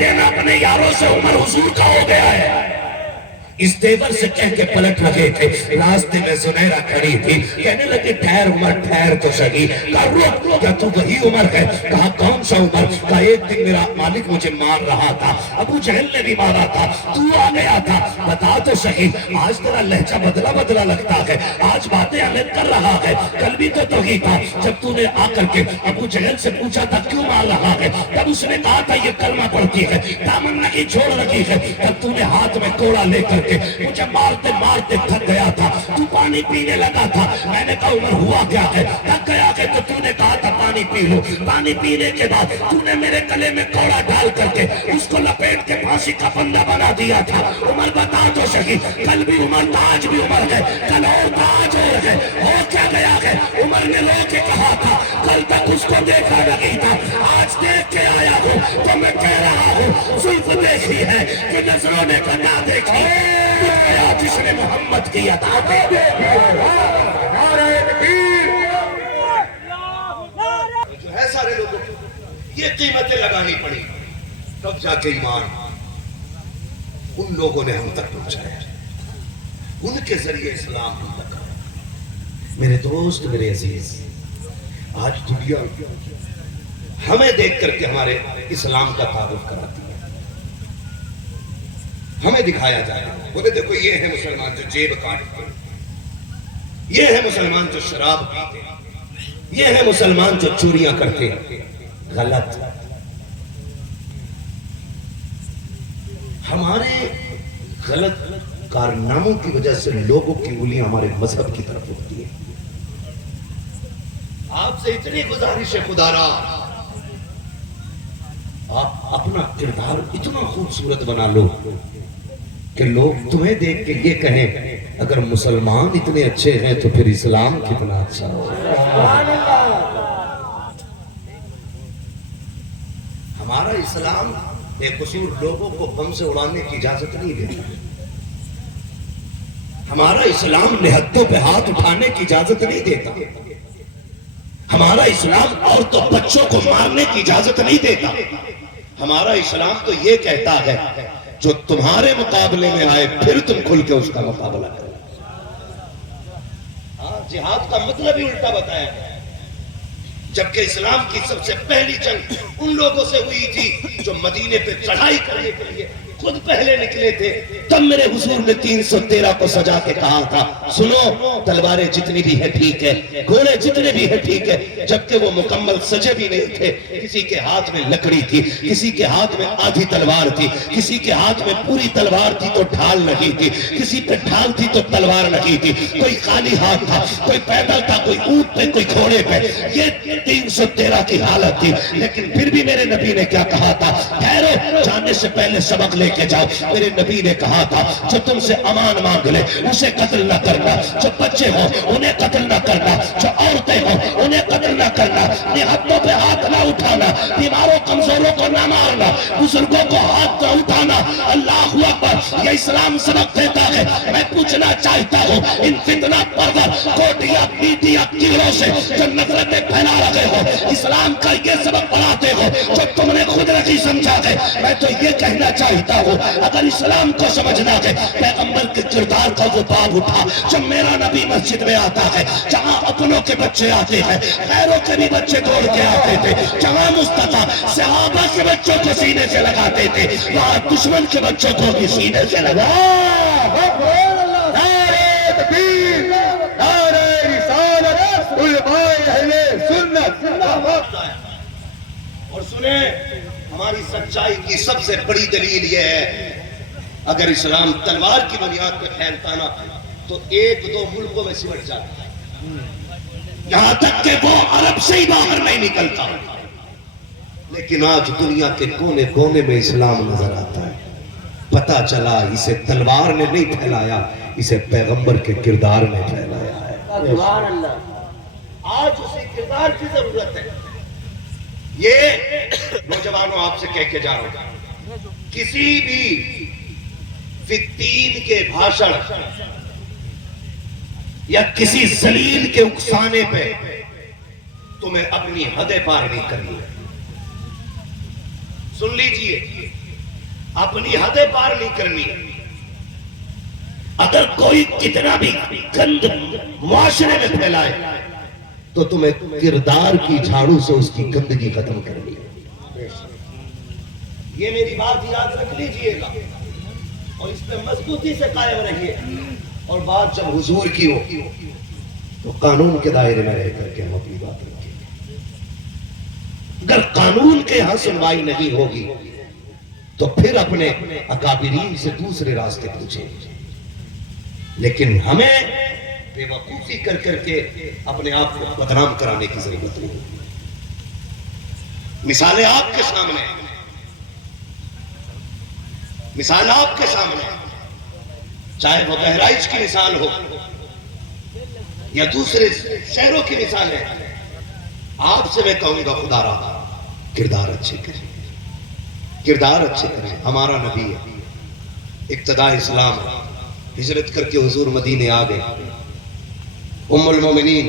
دینا اپنے یاروں سے عمر حضور کا ہو گیا ہے. اس دیور سے کہہ کے پلٹ لگے تھے. راستے میں زنیرہ کھڑی تھی. کہنے لگے ٹھہر عمر ٹھہر تو سہی. کہا رک، کیا تو وہی عمر ہے؟ کہا کون سا عمر؟ کہا ایک دن میرا مالک مجھے مار رہا تھا، ابو جہل نے بھی مارا تھا، تو آ گیا تھا. بتا تو سہی. آج تیرا لہجہ بدلا بدلا لگتا ہے، آج باتیں الگ کر رہا ہے. کل بھی تو ہی تھا جب تو نے آ کر کے ابو جہل سے پوچھا تھا کیوں مار رہا ہے، تب اس نے کہا تھا یہ کلمہ پڑھتی ہے، دامن نہیں چھوڑ رکھی ہے. تب تو نے ہاتھ میں کوڑا لے کر مجھے مارتے مارتے تھک گیا تھا، تو پانی پینے لگا تھا. میں نے کہا عمر ہوا کیا ہے؟ تھک گیا کہ تو نے کہا تھا پانی پی لو. پانی پینے کے بعد تو نے میرے گلے میں کوڑا ڈال کر کے اس کو لپیٹ کے پھانسی کا پھندا بنا دیا تھا. عمر بتا تو سہی. کل بھی عمر تھا، آج بھی عمر ہے، کل اور تھا آج اور ہے. اور کیا گیا ہے؟ عمر نے رو کے کہا تھا کل تک اس کو دیکھا نہیں تھا، آج دیکھ کے آیا ہوں تو میں کہہ رہا ہوں زلف دیکھی ہے کہ نظروں نے نہ دیکھی. جس نے محمد کی عطا دے. جو ہے سارے لوگوں کو یہ قیمتیں لگانی پڑی، تب جا کے ایمان ان لوگوں نے ہم تک پہنچایا، ان کے ذریعے اسلام ہم تک آیا. میرے دوست، میرے عزیز، آج دنیا ہمیں دیکھ کر کے ہمارے اسلام کا تعارف کراتی ہے. ہمیں دکھایا جائے، بولے دیکھو یہ ہے مسلمان جو جیب کاٹتے، یہ ہے مسلمان جو شراب پیتے، یہ ہے مسلمان جو چوریاں کرتے. غلط. ہمارے غلط کارناموں کی وجہ سے لوگوں کی انگلیاں ہمارے مذہب کی طرف ہوتی ہیں. آپ سے اتنی گزارش ہے خدا را، آپ اپنا کردار اتنا خوبصورت بنا لو کہ لوگ تمہیں دیکھ کے یہ کہیں اگر مسلمان اتنے اچھے ہیں تو پھر اسلام کتنا اچھا ہو. ہمارا اسلام بے قصور لوگوں کو بم سے اڑانے کی اجازت نہیں دیتا. ہمارا اسلام نہتوں پہ ہاتھ اٹھانے کی اجازت نہیں دیتا. ہمارا اسلام عورتوں بچوں کو مارنے کی اجازت نہیں دیتا. ہمارا اسلام تو یہ کہتا ہے جو تمہارے مقابلے میں آئے پھر تم کھل کے اس کا مقابلہ کرو. جہاد کا مطلب ہی الٹا بتایا گیا. جبکہ اسلام کی سب سے پہلی جنگ ان لوگوں سے ہوئی تھی جو مدینے پہ چڑھائی کرنے کے لیے خود پہلے نکلے تھے. تب میرے حضور نے 313 کو سجا کے کہا تھا سنو، تلواریں جتنی بھی ہیں ٹھیک ہے، گھوڑے جتنے بھی ہیں ٹھیک ہے. جبکہ وہ مکمل سجے بھی نہیں تھے. کسی کے ہاتھ میں لکڑی تھی، کسی کے ہاتھ میں آدھی تلوار تھی، کسی کے ہاتھ میں پوری تلوار تھی تو ڈھال نہیں تھی، کسی پہ ڈھال تھی تو تلوار نہیں تھی. کوئی خالی ہاتھ تھا، کوئی پیدل تھا، کوئی اونٹ پہ، کوئی گھوڑے پہ. یہ 313 کی حالت تھی. لیکن پھر بھی میرے نبی نے کیا کہا تھا؟ ٹھہرو، جانے سے پہلے سبق لے کے جاؤ. میرے نبی نے کہا تھا جو تم سے امان مانگ لے اسے قتل نہ کرنا، جو بچے ہوں انہیں قتل نہ کرنا، جو عورتیں ہوں انہیں قتل نہ کرنا، نہتوں پہ ہاتھ نہ اٹھانا، بیماروں کمزوروں کو نہ مارنا، بزرگوں کو ہاتھ نہ اٹھانا. اللہ اکبر. یہ اسلام سبق دیتا ہے. میں پوچھنا چاہتا ہوں ان فتنہ پرور کوٹیا میڈیا کیڑوں سے جو نفرتیں پھیلا رہے ہو، اسلام کا یہ سبق پڑھاتے ہو جو تم نے خود نہیں سمجھا ہے. میں تو یہ کہنا چاہتا ہوں اگر اسلام کو سمجھنا ہے، پیغمبر کے کردار کا وہ باب اٹھا. جب میرا نبی مسجد میں آتا ہے جہاں اپنوں کے بچے آتے ہیں، غیروں کے بھی بچے دوڑ کے آتے تھے. جہاں مصطفیٰ صحابہ کے بچوں کو سینے سے لگاتے تھے وہاں دشمن کے بچوں کو بھی سینے سے لگا. اور سنیں، ہماری سچائی کی سب سے بڑی دلیل یہ ہے اگر اسلام تلوار کی بنیاد پہ پھیلتا نا تو 1-2 ملکوں میں سمٹ جاتا ہے، یہاں تک کہ وہ عرب سے ہی باہر نہیں نکلتا. لیکن آج دنیا کے کونے کونے میں اسلام نظر آتا ہے. پتہ چلا اسے تلوار نے نہیں پھیلایا، اسے پیغمبر کے کردار نے پھیلایا ہے. آج اسی کردار کی ضرورت ہے. یہ نوجوانوں آپ سے کہہ کے جا رہا ہوں، کسی بھی فتین کے بھاشن یا کسی ذلیل کے اکسانے پہ تمہیں اپنی حدیں پار نہیں کرنی. سن لیجئے، اپنی حدیں پار نہیں کرنی. اگر کوئی کتنا بھی گند معاشرے میں پھیلائے تو تمہیں کردار کی جھاڑو سے اس کی گندگی ختم کرنی ہے. یہ میری بات یاد رکھ لیجئے گا اور اس پہ مضبوطی سے قائم رہیے. اور بات جب حضور کی ہو تو قانون کے دائرے میں رہ کر کے ہم اپنی بات رکھیں گے. اگر قانون کے ہاں سنوائی نہیں ہوگی تو پھر اپنے اکابرین سے دوسرے راستے پوچھیں. لیکن ہمیں بے وقوفی کر کر کے اپنے آپ کو بدنام کرانے کی ضرورت نہیں. مثالیں آپ کے سامنے ہیں. مثال آپ کے سامنے ہے. چاہے وہ بہرائچ کی مثال ہو یا دوسرے شہروں کی مثال ہے. آپ سے میں کہوں گا خدا رہا کردار اچھے کریں. کردار اچھے کریں. ہمارا نبی ہے, ابتدا اسلام ہے, ہجرت کر کے حضور مدینے آ گئے. ام المومنین